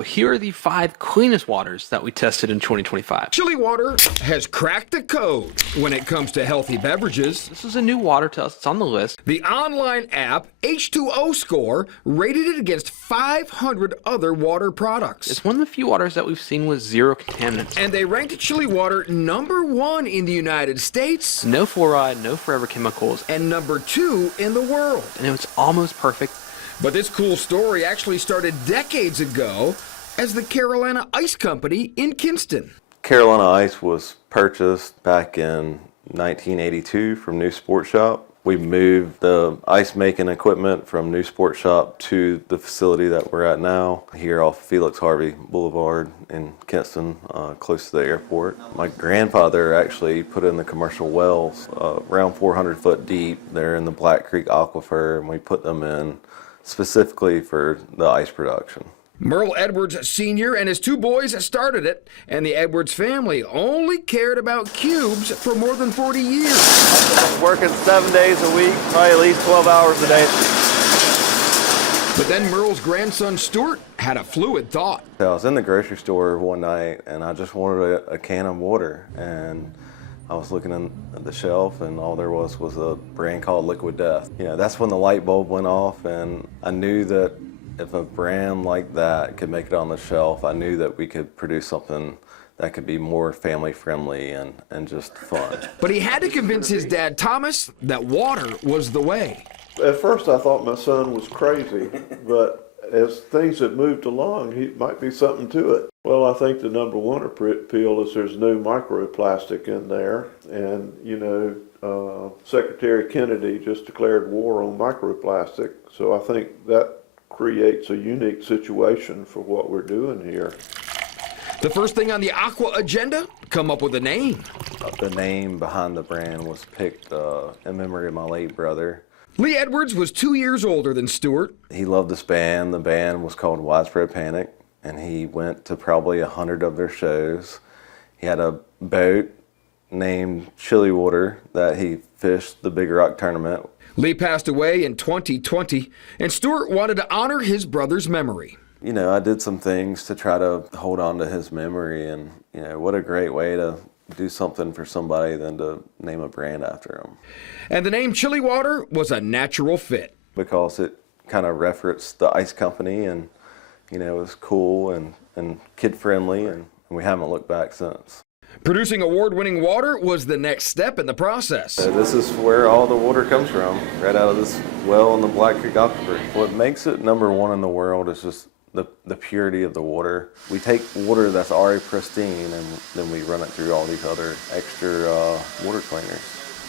Here are the 5 cleanest waters that we tested in 2025. Chili water has cracked the code when it comes to healthy beverages. This is a new water to us. It's on the list. The online app H2O Score rated it against 500 other water products. It's one of the few waters that we've seen with 0 contaminants. And they ranked chili water #1 in the United States. No fluoride, no forever chemicals. And #2 in the world. And it was almost perfect. But this cool story actually started decades ago as the Carolina Ice Company in Kinston. Carolina Ice was purchased back in 1982 from New Sport Shop. We moved the ice making equipment from New Sport Shop to the facility that we're at now, here off Felix Harvey Boulevard in Kinston, close to the airport. My grandfather actually put in the commercial wells around 400 foot deep there in the Black Creek Aquafir, and we put them in specifically for the ice production. Merle Edwards Sr. and his 2 boys started it, and the Edwards family only cared about cubes for more than 40 years. Working 7 days a week, probably at least 12 hours a day. But then Merle's grandson Stuart had a fluid thought. I was in the grocery store one night and I just wanted a can of water, and I was looking at the shelf and all there was a brand called Liquid Death. You know, that's when the light bulb went off, and I knew that if a brand like that could make it on the shelf, I knew that we could produce something that could be more family friendly and just fun. But he had to convince his dad Thomas that water was the way. At first I thought my son was crazy, but as things have moved along, he might be something to it. Well, I think the #1 appeal is there's no microplastic in there, and Secretary Kennedy just declared war on microplastic, so I think that creates a unique situation for what we're doing here. The first thing on the Aqua agenda, come up with a name. The name behind the brand was picked in memory of my late brother. Lee Edwards was 2 years older than Stuart. He loved this band. The band was called Widespread Panic, and he went to probably 100 of their shows. He had a boat named Chili Water that he fished the Big Rock tournament. Lee passed away in 2020, and Stuart wanted to honor his brother's memory. You know, I did some things to try to hold on to his memory, and what a great way to do something for somebody than to name a brand after him. And the name Chili Water was a natural fit. Because it kind of referenced the ice company, and it was cool and kid-friendly, and we haven't looked back since. Producing award-winning water was the next step in the process. So this is where all the water comes from, right out of this well in the Black Creek Aquafir. What makes it #1 in the world is just the purity of the water. We take water that's already pristine, and then we run it through all these other extra water cleaners.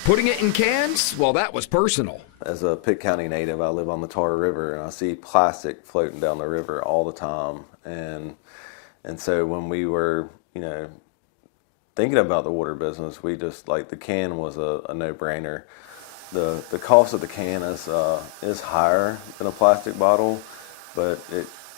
Putting it in cans, well, that was personal. As a Pitt County native, I live on the Tar River, and I see plastic floating down the river all the time. And so when we were, thinking about the water business, we just the can was a no-brainer. The cost of the can is higher than a plastic bottle, but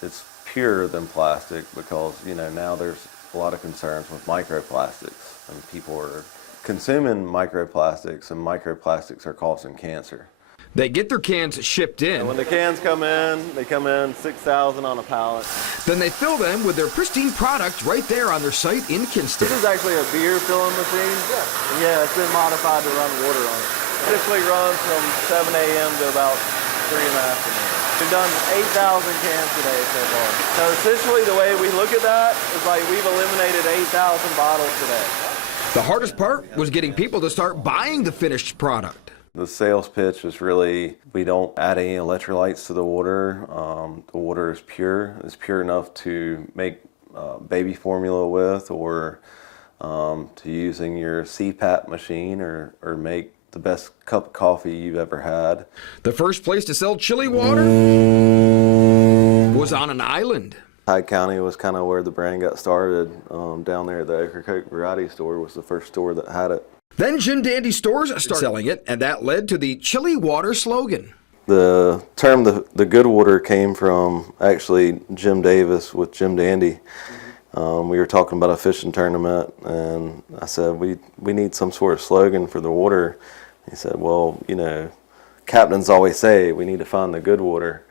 it's purer than plastic because now there's a lot of concerns with microplastics, and people are consuming microplastics, and microplastics are causing cancer. They get their cans shipped in. And when the cans come in, they come in 6,000 on a pallet. Then they fill them with their pristine product right there on their site in Kinston. This is actually a beer filling machine. Yeah, it's been modified to run water on it. Typically runs from 7 a.m. to about 3 in the afternoon. We've done 8,000 cans today so far. So essentially the way we look at that is we've eliminated 8,000 bottles today. The hardest part was getting people to start buying the finished product. The sales pitch is really, we don't add any electrolytes to the water. The water is pure. It's pure enough to make baby formula with, or to using your CPAP machine, or make the best cup of coffee you've ever had. The first place to sell chili water was on an island. Hyde County was kind of where the brand got started. Down there at the Ocracoke Variety Store was the first store that had it. Then Jim Dandy stores started selling it, and that led to the Chili Water slogan. The term the good water came from actually Jim Davis with Jim Dandy. We were talking about a fishing tournament, and I said, we need some sort of slogan for the water. He said, well, captains always say we need to find the good water.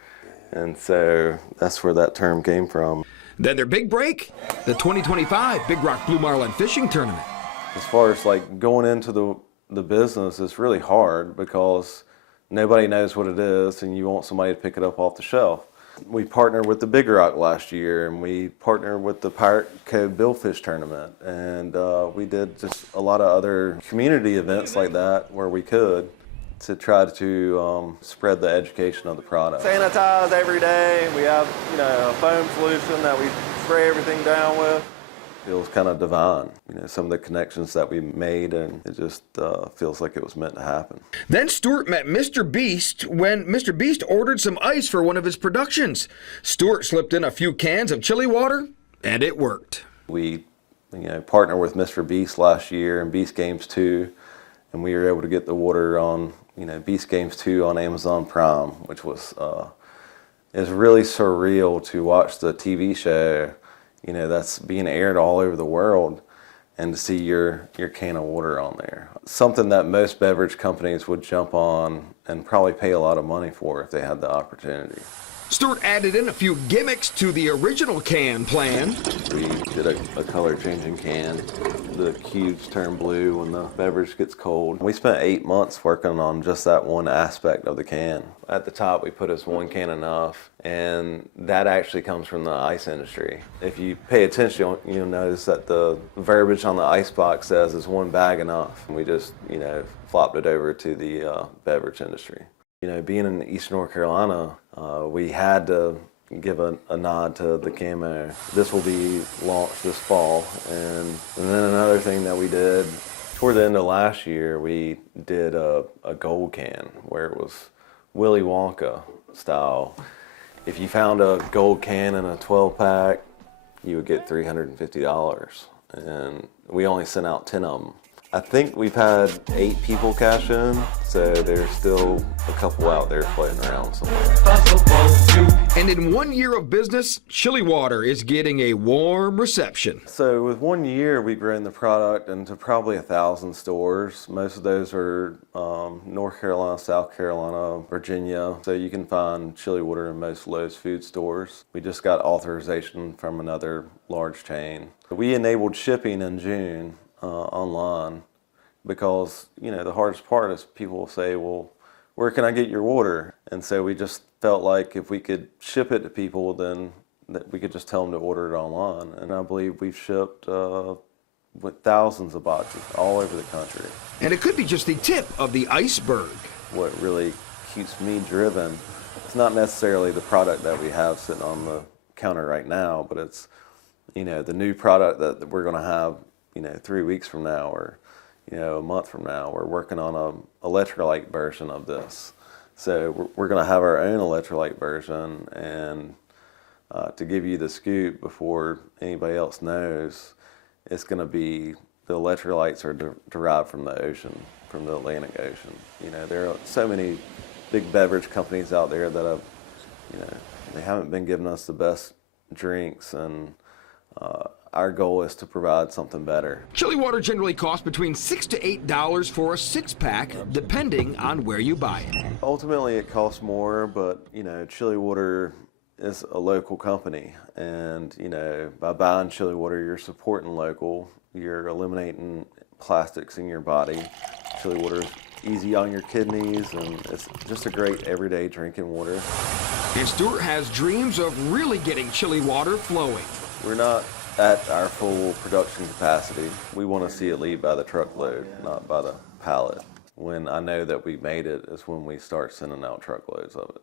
And so that's where that term came from. Then their big break, the 2025 Big Rock Blue Marlin Fishing Tournament. As far as like going into the business, it's really hard because nobody knows what it is and you want somebody to pick it up off the shelf. We partnered with the Big Rock last year, and we partnered with the Pirate Cove Billfish Tournament, and we did just a lot of other community events like that where we could to try to spread the education of the product. Sanitize every day. We have, a foam solution that we spray everything down with. Feels kind of divine, some of the connections that we made, and it just feels like it was meant to happen. Then Stuart met MrBeast when MrBeast ordered some ice for one of his productions. Stuart slipped in a few cans of chili water, and it worked. We, partnered with MrBeast last year in Beast Games 2, and we were able to get the water on, Beast Games 2 on Amazon Prime, which was is really surreal to watch the TV show. That's being aired all over the world, and to see your can of water on there. Something that most beverage companies would jump on and probably pay a lot of money for if they had the opportunity. Stuart added in a few gimmicks to the original can plan. We did a color changing can. The cubes turn blue when the beverage gets cold. We spent 8 months working on just that one aspect of the can. At the top we put as one can enough, and that actually comes from the ice industry. If you pay attention, you'll notice that the verbiage on the ice box says is one bag enough. And we just, flopped it over to the beverage industry. Being in Eastern North Carolina, we had to give a nod to the camo. This will be launched this fall. And then another thing that we did, toward the end of last year, we did a gold can where it was Willy Wonka style. If you found a gold can in a 12-pack, you would get $350. And we only sent out 10 of them. I think we've had 8 people cash in, so there's still a couple out there floating around somewhere. And in 1 year of business, chili water is getting a warm reception. So with 1 year, we've grown the product into probably 1,000 stores. Most of those are North Carolina, South Carolina, Virginia. So you can find chili water in most Lowe's food stores. We just got authorization from another large chain. We enabled shipping in June. Online, because the hardest part is people will say, well, where can I get your water? And so we just felt like if we could ship it to people, then that we could just tell them to order it online. And I believe we've shipped with thousands of boxes all over the country. And it could be just the tip of the iceberg. What really keeps me driven, it's not necessarily the product that we have sitting on the counter right now, but it's the new product that we're going to have 3 weeks from now, or a month from now. We're working on an electrolyte version of this. So we're going to have our own electrolyte version, and to give you the scoop before anybody else knows, it's going to be, the electrolytes are derived from the ocean, from the Atlantic Ocean. There are so many big beverage companies out there that have, they haven't been giving us the best drinks, and our goal is to provide something better. Chili water generally costs between $6 to $8 for a 6-pack, depending on where you buy it. Ultimately, it costs more, but chili water is a local company, and by buying chili water, you're supporting local. You're eliminating plastics in your body. Chili water is easy on your kidneys, and it's just a great everyday drinking water. And Stuart has dreams of really getting chili water flowing. We're not at our full production capacity. We want to see it leave by the truckload, not by the pallet. When I know that we made it is when we start sending out truckloads of it.